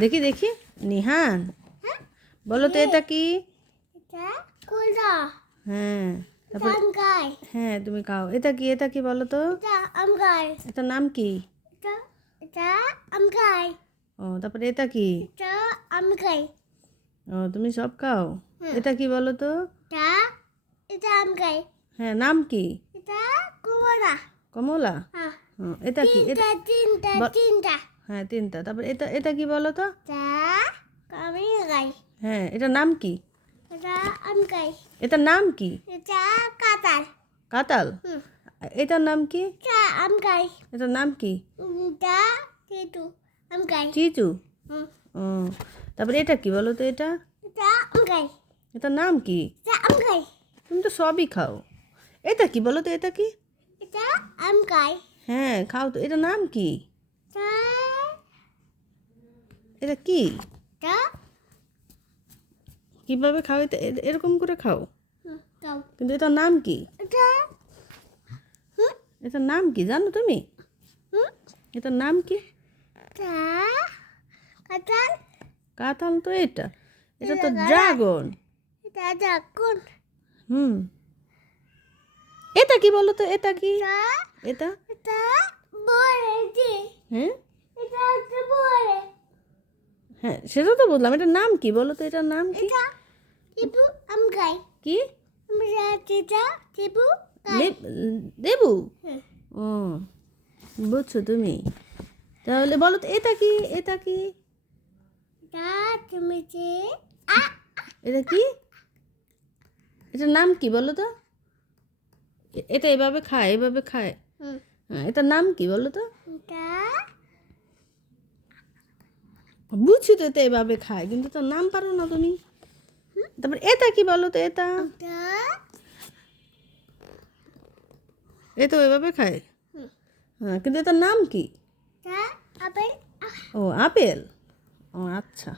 দেখি দেখি নিহান বলো তো এটা কি? হ্যাঁ তারপর হ্যাঁ তুমি খাও। এটা কি বলো তো? এটার নাম কি? ও তারপরে এটা কি? ও তুমি সব খাও। এটা কি বলো তো? হ্যাঁ নাম কি? কমলা। এটা কি? হ্যাঁ তিনটা। তারপর এটা কি বলো তো? হ্যাঁ এটার নাম কি? এটার নাম কি? কাঁঠাল। এটার নাম কি? এটার নাম কি? চিচু। ও তারপরে এটা কি বলো তো? এটার নাম কি? তুমি তো সবই খাও। এটা কি বলো তো? এটা কি? হ্যাঁ খাও তো। এটার নাম কি? এটা কি? কিভাবে খাও? এটা এরকম করে খাও, কিন্তু এটার নাম কি? এটার নাম কি জানো তুমি? এটার নাম কি? কাঁঠাল তো এটা তো ড্রাগন। হুম এটা কি বলো তো? এটা কি? এটা হ্যাঁ হ্যাঁ সেটা তো বললাম। এটার নাম কি বলো তো? এটার নাম কি? কি লেবু? ও বুঝছো তুমি। তাহলে বলো তো এটা কি? এটা কি? এটা কি? এটার নাম কি বলো তো? এটা এভাবে খায়, এভাবে খায়। হ্যাঁ এটার নাম কি বলো তো? বুঝছি তো এটা এভাবে খায়, কিন্তু তোর নাম পারো না তুমি। তারপর এটা কি বলো তো? এটা তো এভাবে খায়। হ্যাঁ কিন্তু এটার নাম কি? ও আপেল। ও আচ্ছা।